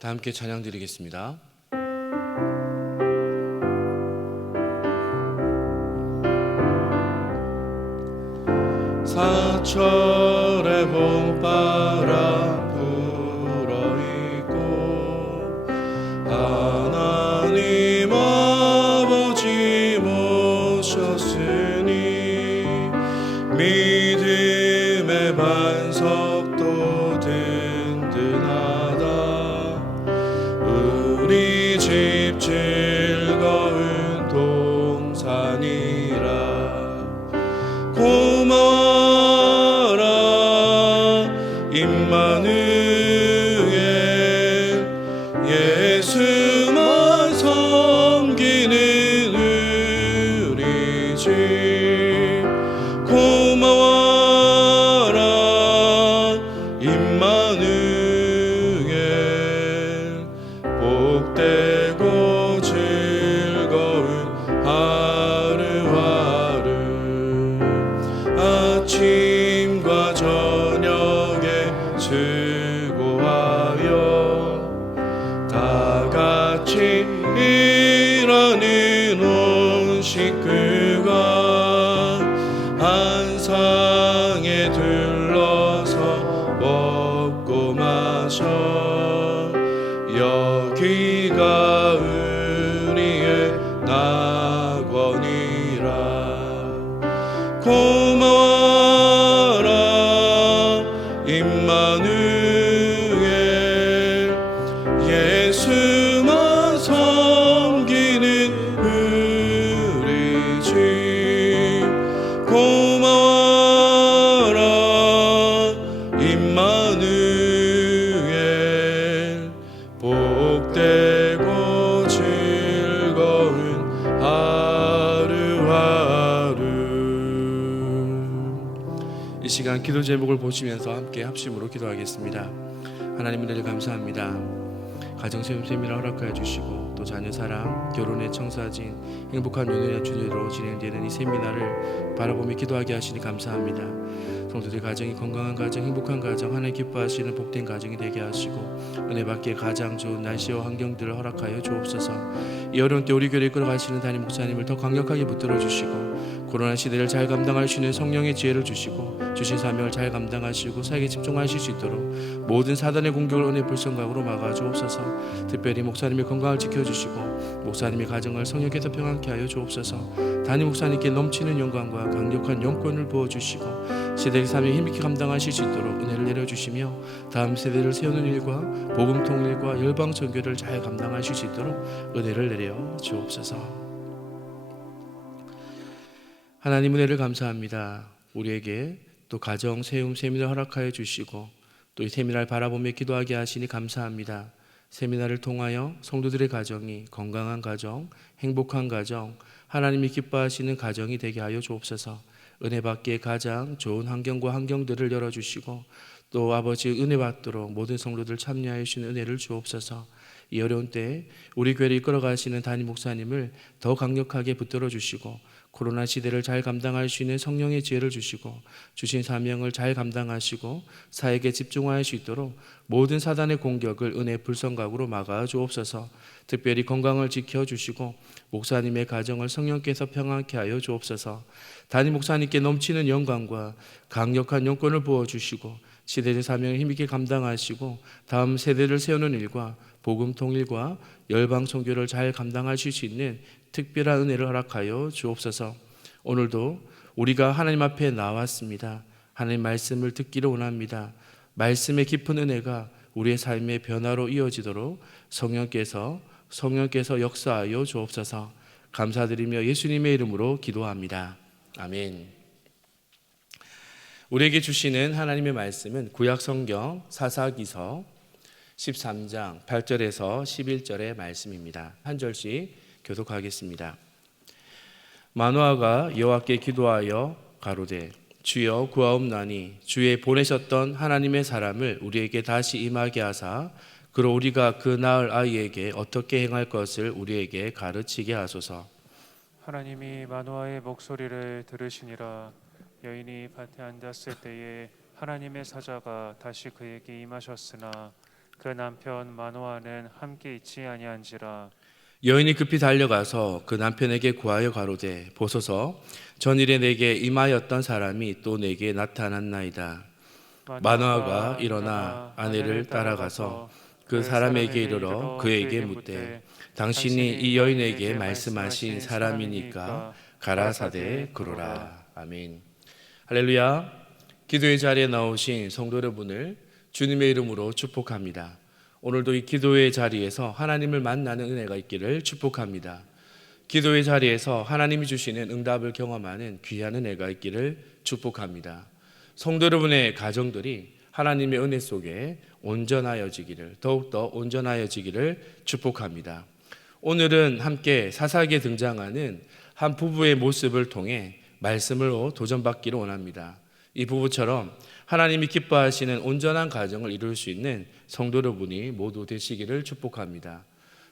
다 함께 찬양 드리겠습니다. 사철의 봄바람 불어있고 하나님 아버지 모셨으니 믿음의 반석도 든든하다. 우리 집 즐거운 동산이라. 고마워라 임마누엘, 예수만 섬기는 우리 집. 고마워라 임마누엘, 복되고 즐거운 하루하루. 아침과 저녁에 수고하여 다 같이 일하는 온 식구가 한 상에 둘러서 먹고 마셔. 여기가 우리의 낙원이라. 고마워라 임마누엘, 예수만 섬기는 우리 집. 고마워라 임마누엘, 복되고 즐거운 하루하루. 이 시간 기도 제목을 보시면서 함께 합심으로 기도하겠습니다. 하나님 은혜를 감사합니다. 가정 세움 세미나 허락하여 주시고 또 자녀 사랑, 결혼의 청사진, 행복한 연인의 주제로 진행되는 이 세미나를 바라보며 기도하게 하시니 감사합니다. 성도들 가정이 건강한 가정, 행복한 가정, 하나님 기뻐하시는 복된 가정이 되게 하시고 은혜 받기에 가장 좋은 날씨와 환경들을 허락하여 주옵소서. 이 어려운 때 우리 교회를 이끌어가시는 담임 목사님을 더 강력하게 붙들어 주시고 코로나 시대를 잘 감당할 수 있는 성령의 지혜를 주시고 주신 사명을 잘 감당하시고 사역에 집중하실 수 있도록 모든 사단의 공격을 은혜 불성각으로 막아 주옵소서. 특별히 목사님의 건강을 지켜주시고 목사님의 가정을 성령께서 평안케 하여 주옵소서. 담임 목사님께 넘치는 영광과 강력한 영권을 부어주시고 시대의 사명을 힘있게 감당하실 수 있도록 은혜를 내려주시며 다음 세대를 세우는 일과 복음 통일과 열방 선교를 잘 감당하실 수 있도록 은혜를 내려 주옵소서. 하나님 은혜를 감사합니다. 우리에게 또 가정 세움 세미나 허락하여 주시고 또 이 세미나를 바라보며 기도하게 하시니 감사합니다. 세미나를 통하여 성도들의 가정이 건강한 가정, 행복한 가정, 하나님이 기뻐하시는 가정이 되게 하여 주옵소서. 은혜 받기에 가장 좋은 환경과 환경들을 열어주시고 또 아버지 은혜 받도록 모든 성도들 참여하여 주시는 은혜를 주옵소서. 이 어려운 때에 우리 교회를 이끌어 가시는 담임 목사님을 더 강력하게 붙들어 주시고 코로나 시대를 잘 감당할 수 있는 성령의 지혜를 주시고 주신 사명을 잘 감당하시고 사역에 집중할 수 있도록 모든 사단의 공격을 은혜 불성각으로 막아 주옵소서. 특별히 건강을 지켜주시고 목사님의 가정을 성령께서 평안케 하여 주옵소서. 담임 목사님께 넘치는 영광과 강력한 영권을 부어주시고 시대의 사명을 힘있게 감당하시고 다음 세대를 세우는 일과 복음 통일과 열방 선교를 잘 감당하실 수 있는 특별한 은혜를 허락하여 주옵소서. 오늘도 우리가 하나님 앞에 나왔습니다. 하나님 말씀을 듣기를 원합니다. 말씀의 깊은 은혜가 우리의 삶의 변화로 이어지도록 성령께서 역사하여 주옵소서. 감사드리며 예수님의 이름으로 기도합니다. 아멘. 우리에게 주시는 하나님의 말씀은 구약 성경 사사기서 13장 8절에서 11절의 말씀입니다. 한 절씩 교독하겠습니다. 마노아가 여호와께 기도하여 가로되 주여 구하옵나니 주의 보내셨던 하나님의 사람을 우리에게 다시 임하게 하사 그로 우리가 그 낳을 아이에게 어떻게 행할 것을 우리에게 가르치게 하소서. 하나님이 마노아의 목소리를 들으시니라. 여인이 밭에 앉았을 때에 하나님의 사자가 다시 그에게 임하셨으나 그 남편 마노아는 함께 있지 아니한지라. 여인이 급히 달려가서 그 남편에게 구하여 가로되 보소서 전일에 내게 임하였던 사람이 또 내게 나타났나이다. 마노아가 일어나 아내를 따라가서 그 사람에게 이르러 그에게 묻되 당신이 이 여인에게 말씀하신 사람이니까 가라사대 그러라. 아멘. 할렐루야. 기도의 자리에 나오신 성도 여러분을 주님의 이름으로 축복합니다. 오늘도 이 기도의 자리에서 하나님을 만나는 은혜가 있기를 축복합니다. 기도의 자리에서 하나님이 주시는 응답을 경험하는 귀한 은혜가 있기를 축복합니다. 성도 여러분의 가정들이 하나님의 은혜 속에 온전하여지기를, 더욱더 온전하여지기를 축복합니다. 오늘은 함께 사사기에 등장하는 한 부부의 모습을 통해 말씀으로 도전받기를 원합니다. 이 부부처럼 하나님이 기뻐하시는 온전한 가정을 이룰 수 있는 성도 여러분이 모두 되시기를 축복합니다.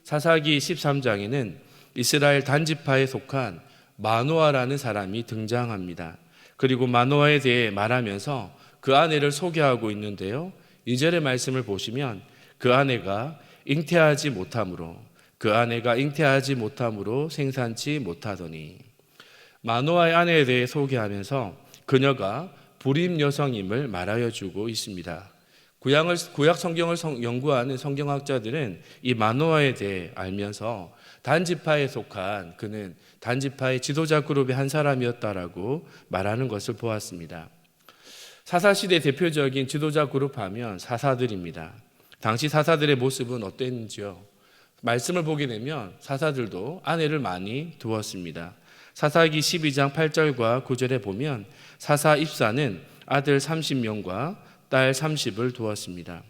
사사기 13장에는 이스라엘 단지파에 속한 마노아라는 사람이 등장합니다. 그리고 마노아에 대해 말하면서 그 아내를 소개하고 있는데요. 2절의 말씀을 보시면 그 아내가 잉태하지 못함으로 생산치 못하더니, 마노아의 아내에 대해 소개하면서 그녀가 불임 여성임을 말하여 주고 있습니다. 구약 성경을 연구하는 성경학자들은 이 마노아에 대해 알면서 단지파에 속한 그는 단지파의 지도자 그룹의 한 사람이었다라고 말하는 것을 보았습니다. 사사시대 대표적인 지도자 그룹 하면 사사들입니다. 당시 사사들의 모습은 어땠는지요? 말씀을 보게 되면 사사들도 아내를 많이 두었습니다. 사사기 12장 8절과 9절에 보면 사사 입사는 아들 30명과 딸 30을 두었습니다.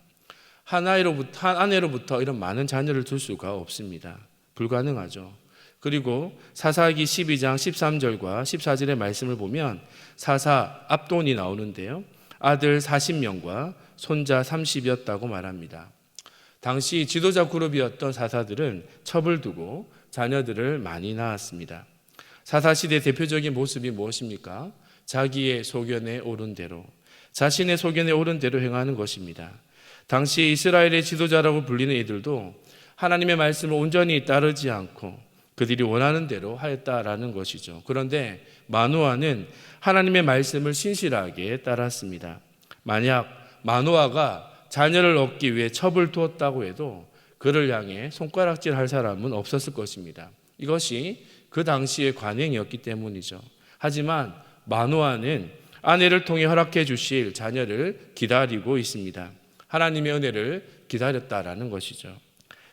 한 아내로부터 이런 많은 자녀를 둘 수가 없습니다. 불가능하죠. 그리고 사사기 12장 13절과 14절의 말씀을 보면 사사 압돈이 나오는데요. 아들 40명과 손자 30이었다고 말합니다. 당시 지도자 그룹이었던 사사들은 첩을 두고 자녀들을 많이 낳았습니다. 사사시대 대표적인 모습이 무엇입니까? 자기의 소견에 오른 대로, 자신의 소견에 오른 대로 행하는 것입니다. 당시 이스라엘의 지도자라고 불리는 이들도 하나님의 말씀을 온전히 따르지 않고 그들이 원하는 대로 하였다라는 것이죠. 그런데 마노아는 하나님의 말씀을 신실하게 따랐습니다. 만약 마노아가 자녀를 얻기 위해 첩을 두었다고 해도 그를 향해 손가락질할 사람은 없었을 것입니다. 이것이 그 당시의 관행이었기 때문이죠. 하지만 마노아는 아내를 통해 허락해 주실 자녀를 기다리고 있습니다. 하나님의 은혜를 기다렸다라는 것이죠.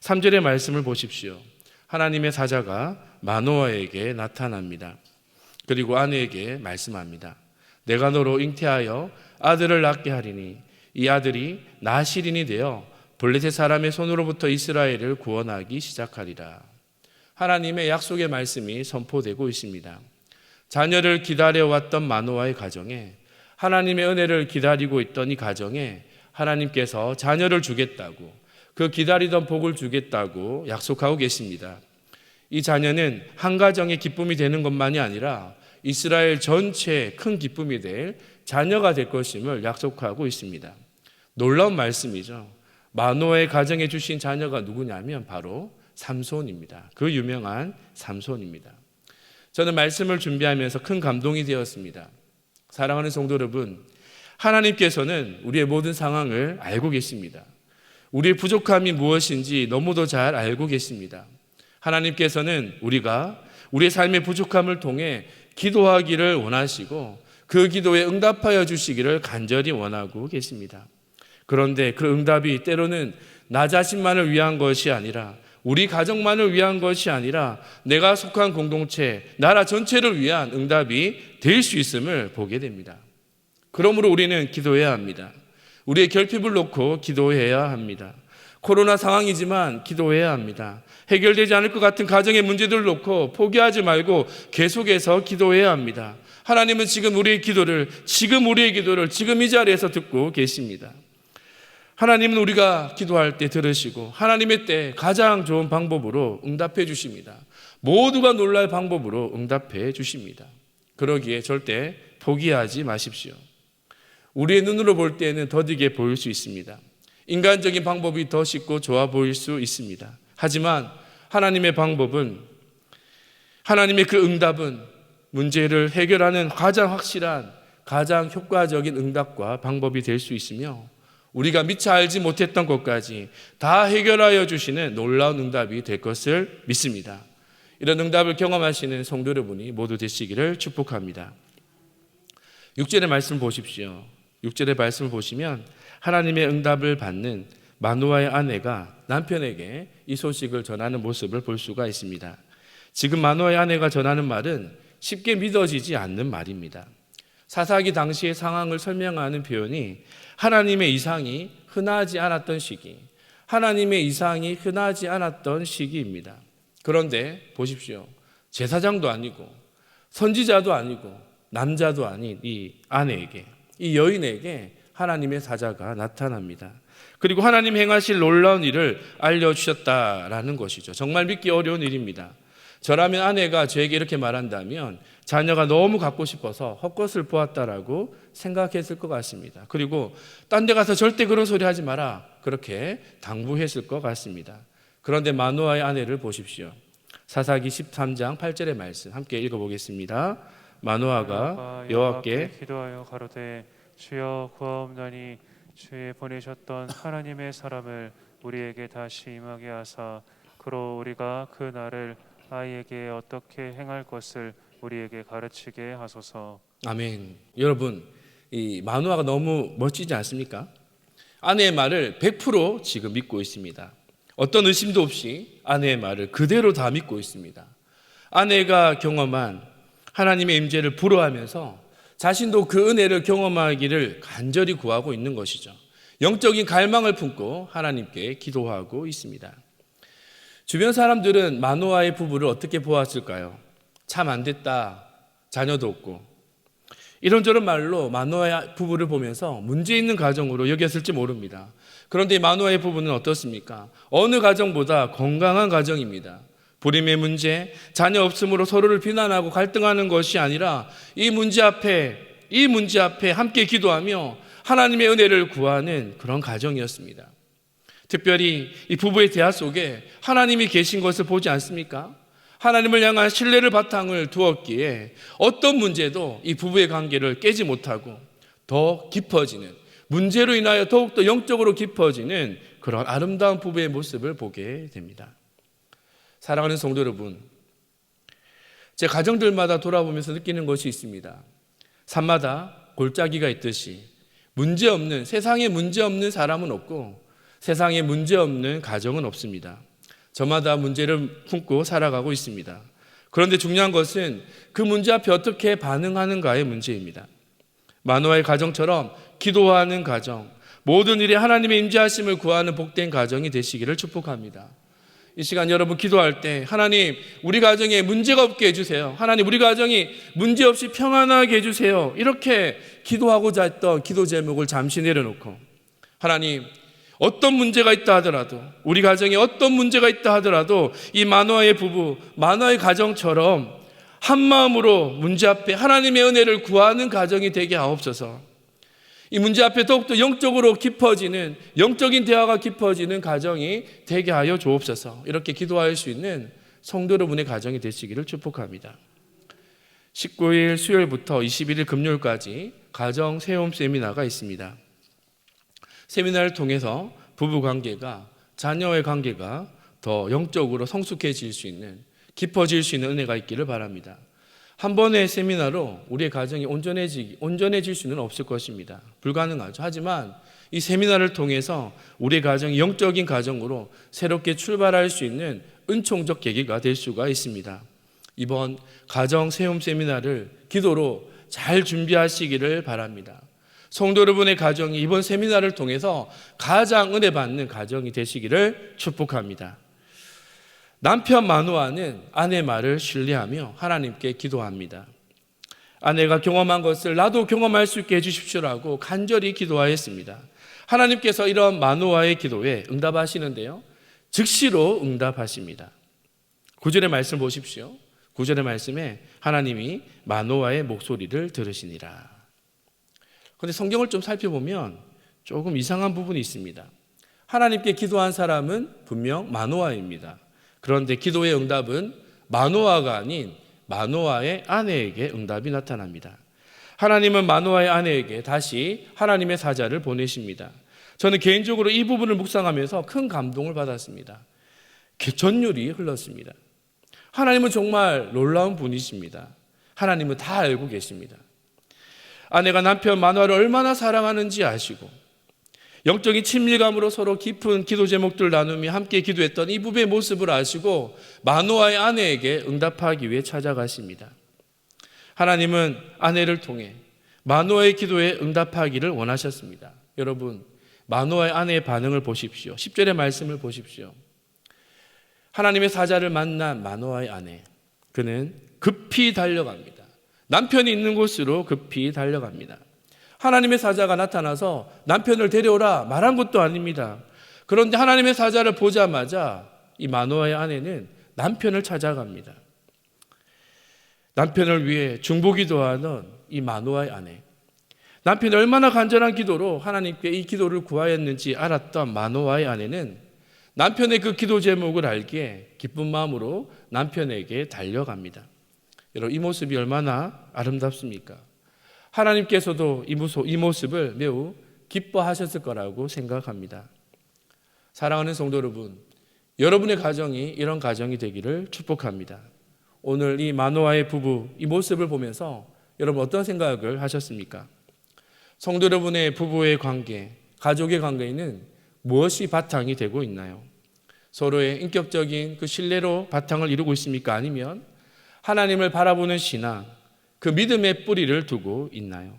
3절의 말씀을 보십시오. 하나님의 사자가 마노아에게 나타납니다. 그리고 아내에게 말씀합니다. 내가 너로 잉태하여 아들을 낳게 하리니 이 아들이 나실인이 되어 블레셋 사람의 손으로부터 이스라엘을 구원하기 시작하리라. 하나님의 약속의 말씀이 선포되고 있습니다. 자녀를 기다려왔던 마노아의 가정에, 하나님의 은혜를 기다리고 있던 이 가정에 하나님께서 자녀를 주겠다고, 그 기다리던 복을 주겠다고 약속하고 계십니다. 이 자녀는 한 가정의 기쁨이 되는 것만이 아니라 이스라엘 전체의 큰 기쁨이 될 자녀가 될 것임을 약속하고 있습니다. 놀라운 말씀이죠. 마노아의 가정에 주신 자녀가 누구냐면 바로 삼손입니다. 그 유명한 삼손입니다. 저는 말씀을 준비하면서 큰 감동이 되었습니다. 사랑하는 성도 여러분, 하나님께서는 우리의 모든 상황을 알고 계십니다. 우리의 부족함이 무엇인지 너무도 잘 알고 계십니다. 하나님께서는 우리가 우리의 삶의 부족함을 통해 기도하기를 원하시고 그 기도에 응답하여 주시기를 간절히 원하고 계십니다. 그런데 그 응답이 때로는 나 자신만을 위한 것이 아니라, 우리 가정만을 위한 것이 아니라 내가 속한 공동체, 나라 전체를 위한 응답이 될 수 있음을 보게 됩니다. 그러므로 우리는 기도해야 합니다. 우리의 결핍을 놓고 기도해야 합니다. 코로나 상황이지만 기도해야 합니다. 해결되지 않을 것 같은 가정의 문제들을 놓고 포기하지 말고 계속해서 기도해야 합니다. 하나님은 지금 우리의 기도를 지금 이 자리에서 듣고 계십니다. 하나님은 우리가 기도할 때 들으시고 하나님의 때 가장 좋은 방법으로 응답해 주십니다. 모두가 놀랄 방법으로 응답해 주십니다. 그러기에 절대 포기하지 마십시오. 우리의 눈으로 볼 때는 더디게 보일 수 있습니다. 인간적인 방법이 더 쉽고 좋아 보일 수 있습니다. 하지만 하나님의 방법은, 하나님의 그 응답은 문제를 해결하는 가장 확실한, 가장 효과적인 응답과 방법이 될 수 있으며 우리가 미처 알지 못했던 것까지 다 해결하여 주시는 놀라운 응답이 될 것을 믿습니다. 이런 응답을 경험하시는 성도 여러분이 모두 되시기를 축복합니다. 6절의 말씀 보십시오. 6절의 말씀을 보시면 하나님의 응답을 받는 마노아의 아내가 남편에게 이 소식을 전하는 모습을 볼 수가 있습니다. 지금 마노아의 아내가 전하는 말은 쉽게 믿어지지 않는 말입니다. 사사기 당시의 상황을 설명하는 표현이 하나님의 이상이 흔하지 않았던 시기, 하나님의 이상이 흔하지 않았던 시기입니다. 그런데 보십시오. 제사장도 아니고 선지자도 아니고 남자도 아닌 이 아내에게, 이 여인에게 하나님의 사자가 나타납니다. 그리고 하나님 행하실 놀라운 일을 알려주셨다라는 것이죠. 정말 믿기 어려운 일입니다. 저라면 아내가 저에게 이렇게 말한다면 자녀가 너무 갖고 싶어서 헛것을 보았다라고 생각했을 것 같습니다. 그리고 딴 데 가서 절대 그런 소리 하지 마라, 그렇게 당부했을 것 같습니다. 그런데 마노아의 아내를 보십시오. 사사기 13장 8절의 말씀 함께 읽어보겠습니다. 마노아가 여호와께 기도하여 가로되 주여 구하옵나니 주의 보내셨던 하나님의 사람을 우리에게 다시 임하게 하사 그로 우리가 그 날을 아이에게 어떻게 행할 것을 우리에게 가르치게 하소서. 아멘. 여러분, 이 마노아가 너무 멋지지 않습니까? 아내의 말을 100% 지금 믿고 있습니다. 어떤 의심도 없이 아내의 말을 그대로 다 믿고 있습니다. 아내가 경험한 하나님의 임재를 부러워하면서 자신도 그 은혜를 경험하기를 간절히 구하고 있는 것이죠. 영적인 갈망을 품고 하나님께 기도하고 있습니다. 주변 사람들은 마노아의 부부를 어떻게 보았을까요? 참 안 됐다, 자녀도 없고, 이런저런 말로 마노아의 부부를 보면서 문제 있는 가정으로 여겼을지 모릅니다. 그런데 마노아의 부부는 어떻습니까? 어느 가정보다 건강한 가정입니다. 불임의 문제, 자녀 없음으로 서로를 비난하고 갈등하는 것이 아니라 이 문제 앞에 함께 기도하며 하나님의 은혜를 구하는 그런 가정이었습니다. 특별히 이 부부의 대화 속에 하나님이 계신 것을 보지 않습니까? 하나님을 향한 신뢰를 바탕을 두었기에 어떤 문제도 이 부부의 관계를 깨지 못하고 더 깊어지는, 문제로 인하여 더욱더 영적으로 깊어지는 그런 아름다운 부부의 모습을 보게 됩니다. 사랑하는 성도 여러분, 제 가정들마다 돌아보면서 느끼는 것이 있습니다. 산마다 골짜기가 있듯이 세상에 문제 없는 사람은 없고 세상에 문제 없는 가정은 없습니다. 저마다 문제를 품고 살아가고 있습니다. 그런데 중요한 것은 그 문제 앞에 어떻게 반응하는가의 문제입니다. 마노아의 가정처럼 기도하는 가정, 모든 일에 하나님의 임재하심을 구하는 복된 가정이 되시기를 축복합니다. 이 시간 여러분 기도할 때 하나님 우리 가정에 문제가 없게 해주세요. 하나님 우리 가정이 문제없이 평안하게 해주세요. 이렇게 기도하고자 했던 기도 제목을 잠시 내려놓고 하나님 어떤 문제가 있다 하더라도 우리 가정에 어떤 문제가 있다 하더라도 이 마노아의 부부, 마노아의 가정처럼 한 마음으로 문제 앞에 하나님의 은혜를 구하는 가정이 되게 하옵소서. 이 문제 앞에 더욱더 영적으로 깊어지는, 영적인 대화가 깊어지는 가정이 되게 하여 주옵소서. 이렇게 기도할 수 있는 성도 여러분의 가정이 되시기를 축복합니다. 19일 수요일부터 21일 금요일까지 가정 세움 세미나가 있습니다. 세미나를 통해서 부부 관계가, 자녀의 관계가 더 영적으로 성숙해질 수 있는, 깊어질 수 있는 은혜가 있기를 바랍니다. 한 번의 세미나로 우리의 가정이 온전해질 수는 없을 것입니다. 불가능하죠. 하지만 이 세미나를 통해서 우리의 가정이 영적인 가정으로 새롭게 출발할 수 있는 은총적 계기가 될 수가 있습니다. 이번 가정 세움 세미나를 기도로 잘 준비하시기를 바랍니다. 성도 여러분의 가정이 이번 세미나를 통해서 가장 은혜 받는 가정이 되시기를 축복합니다. 남편 마노아는 아내 말을 신뢰하며 하나님께 기도합니다. 아내가 경험한 것을 나도 경험할 수 있게 해주십시오라고 간절히 기도하였습니다. 하나님께서 이런 마노아의 기도에 응답하시는데요, 즉시로 응답하십니다. 9절의 말씀 보십시오. 9절의 말씀에 하나님이 마노아의 목소리를 들으시니라. 그런데 성경을 좀 살펴보면 조금 이상한 부분이 있습니다. 하나님께 기도한 사람은 분명 마노아입니다. 그런데 기도의 응답은 마노아가 아닌 마노아의 아내에게 응답이 나타납니다. 하나님은 마노아의 아내에게 다시 하나님의 사자를 보내십니다. 저는 개인적으로 이 부분을 묵상하면서 큰 감동을 받았습니다. 전율이 흘렀습니다. 하나님은 정말 놀라운 분이십니다. 하나님은 다 알고 계십니다. 아내가 남편 마노아를 얼마나 사랑하는지 아시고 영적인 친밀감으로 서로 깊은 기도 제목들 나누며 함께 기도했던 이 부부의 모습을 아시고 마노아의 아내에게 응답하기 위해 찾아가십니다. 하나님은 아내를 통해 마노아의 기도에 응답하기를 원하셨습니다. 여러분, 마노아의 아내의 반응을 보십시오. 10절의 말씀을 보십시오. 하나님의 사자를 만난 마노아의 아내, 그는 급히 달려갑니다. 남편이 있는 곳으로 급히 달려갑니다. 하나님의 사자가 나타나서 남편을 데려오라 말한 것도 아닙니다. 그런데 하나님의 사자를 보자마자 이 마노아의 아내는 남편을 찾아갑니다. 남편을 위해 중보기도하는 이 마노아의 아내, 남편이 얼마나 간절한 기도로 하나님께 이 기도를 구하였는지 알았던 마노아의 아내는 남편의 그 기도 제목을 알기에 기쁜 마음으로 남편에게 달려갑니다. 여러분, 이 모습이 얼마나 아름답습니까? 하나님께서도 이 모습을 매우 기뻐하셨을 거라고 생각합니다. 사랑하는 성도 여러분, 여러분의 가정이 이런 가정이 되기를 축복합니다. 오늘 이 마노아의 부부 이 모습을 보면서 여러분 어떤 생각을 하셨습니까? 성도 여러분의 부부의 관계, 가족의 관계에는 무엇이 바탕이 되고 있나요? 서로의 인격적인 그 신뢰로 바탕을 이루고 있습니까? 아니면 하나님을 바라보는 신앙, 그 믿음의 뿌리를 두고 있나요?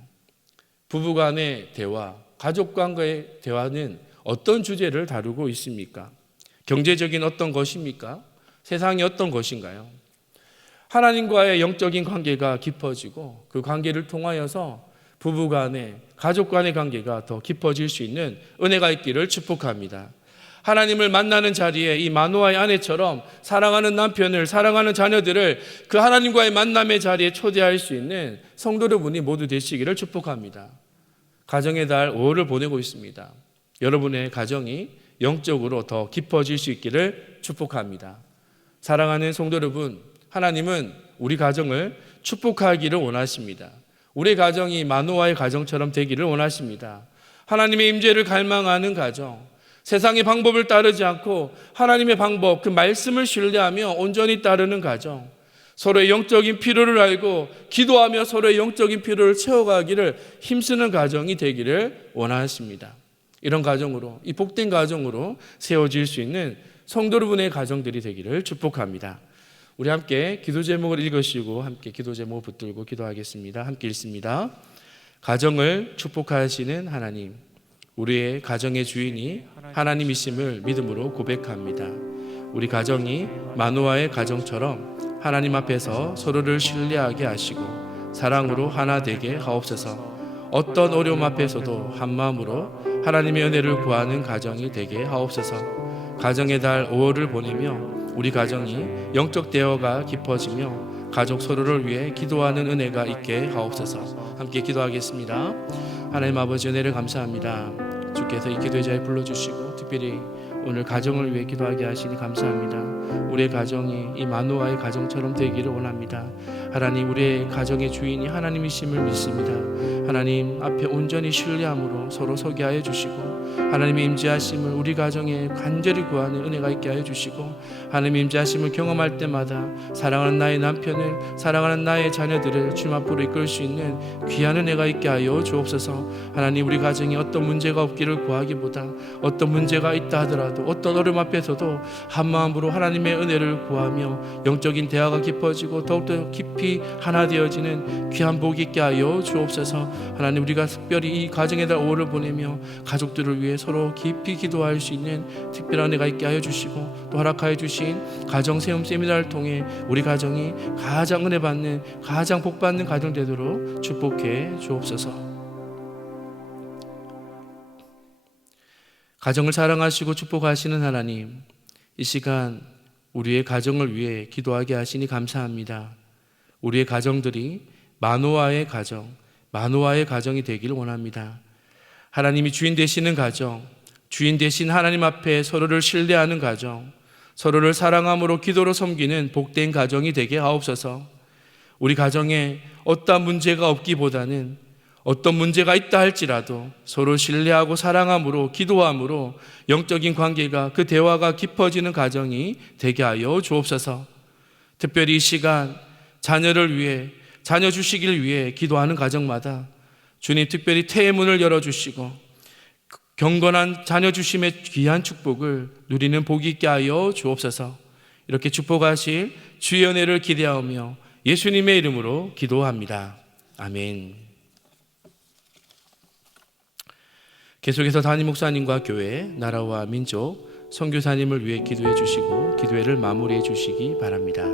부부간의 대화, 가족 관계의 대화는 어떤 주제를 다루고 있습니까? 경제적인 어떤 것입니까? 세상이 어떤 것인가요? 하나님과의 영적인 관계가 깊어지고 그 관계를 통하여서 부부간의, 가족 간의 관계가 더 깊어질 수 있는 은혜가 있기를 축복합니다. 하나님을 만나는 자리에 이 마노아의 아내처럼 사랑하는 남편을, 사랑하는 자녀들을 그 하나님과의 만남의 자리에 초대할 수 있는 성도 여러분이 모두 되시기를 축복합니다. 가정의 달 5월을 보내고 있습니다. 여러분의 가정이 영적으로 더 깊어질 수 있기를 축복합니다. 사랑하는 성도 여러분, 하나님은 우리 가정을 축복하기를 원하십니다. 우리 가정이 마노아의 가정처럼 되기를 원하십니다. 하나님의 임재를 갈망하는 가정, 세상의 방법을 따르지 않고 하나님의 방법, 그 말씀을 신뢰하며 온전히 따르는 가정, 서로의 영적인 필요를 알고 기도하며 서로의 영적인 필요를 채워가기를 힘쓰는 가정이 되기를 원하십니다. 이런 가정으로, 이 복된 가정으로 세워질 수 있는 성도 여러분의 가정들이 되기를 축복합니다. 우리 함께 기도 제목을 읽으시고 함께 기도 제목을 붙들고 기도하겠습니다. 함께 읽습니다. 가정을 축복하시는 하나님, 우리의 가정의 주인이 하나님이심을 믿음으로 고백합니다. 우리 가정이 마노아의 가정처럼 하나님 앞에서 서로를 신뢰하게 하시고 사랑으로 하나 되게 하옵소서. 어떤 어려움 앞에서도 한 마음으로 하나님의 은혜를 구하는 가정이 되게 하옵소서. 가정의 달 5월을 보내며 우리 가정이 영적 대화가 깊어지며 가족 서로를 위해 기도하는 은혜가 있게 하옵소서. 함께 기도하겠습니다. 하나님 아버지, 은혜를 감사합니다. 주께서 이 기도의 자리에 불러주시고 특별히 오늘 가정을 위해 기도하게 하시니 감사합니다. 우리의 가정이 이 마노아의 가정처럼 되기를 원합니다. 하나님, 우리의 가정의 주인이 하나님이심을 믿습니다. 하나님 앞에 온전히 신뢰함으로 서로 서게 하여 주시고 하나님의 임재하심을 우리 가정에 간절히 구하는 은혜가 있게 하여 주시고 하나님의 임재하심을 경험할 때마다 사랑하는 나의 남편을, 사랑하는 나의 자녀들을 주님 앞으로 이끌 수 있는 귀한 은혜가 있게 하여 주옵소서. 하나님, 우리 가정에 어떤 문제가 없기를 구하기보다 어떤 문제가 있다 하더라도 어떤 어려움 앞에서도 한 마음으로 하나님의 은혜를 구하며 영적인 대화가 깊어지고 더욱더 깊이 하나 되어지는 귀한 복이 있게 하여 주옵소서. 하나님, 우리가 특별히 이 가정의 달 5월을 보내며 가족들을 위해 서로 깊이 기도할 수 있는 특별한 은혜가 있게 하여 주시고 또 허락하여 주신 가정 세움 세미나를 통해 우리 가정이 가장 은혜 받는, 가장 복 받는 가정 되도록 축복해 주옵소서. 가정을 사랑하시고 축복하시는 하나님, 이 시간 우리의 가정을 위해 기도하게 하시니 감사합니다. 우리의 가정들이 마노아의 가정, 마노아의 가정이 되기를 원합니다. 하나님이 주인 되시는 가정, 주인 되신 하나님 앞에 서로를 신뢰하는 가정, 서로를 사랑함으로 기도로 섬기는 복된 가정이 되게 하옵소서. 우리 가정에 어떠한 문제가 없기보다는 어떤 문제가 있다 할지라도 서로 신뢰하고 사랑함으로 기도함으로 영적인 관계가, 그 대화가 깊어지는 가정이 되게 하여 주옵소서. 특별히 이 시간 자녀를 위해, 자녀 주시기를 위해 기도하는 가정마다 주님 특별히 태의 문을 열어주시고 경건한 자녀 주심의 귀한 축복을 누리는 복이 있게 하여 주옵소서. 이렇게 축복하실 주의 은혜를 기대하며 예수님의 이름으로 기도합니다. 아멘. 계속해서 담임 목사님과 교회, 나라와 민족, 선교사님을 위해 기도해 주시고 기도회를 마무리해 주시기 바랍니다.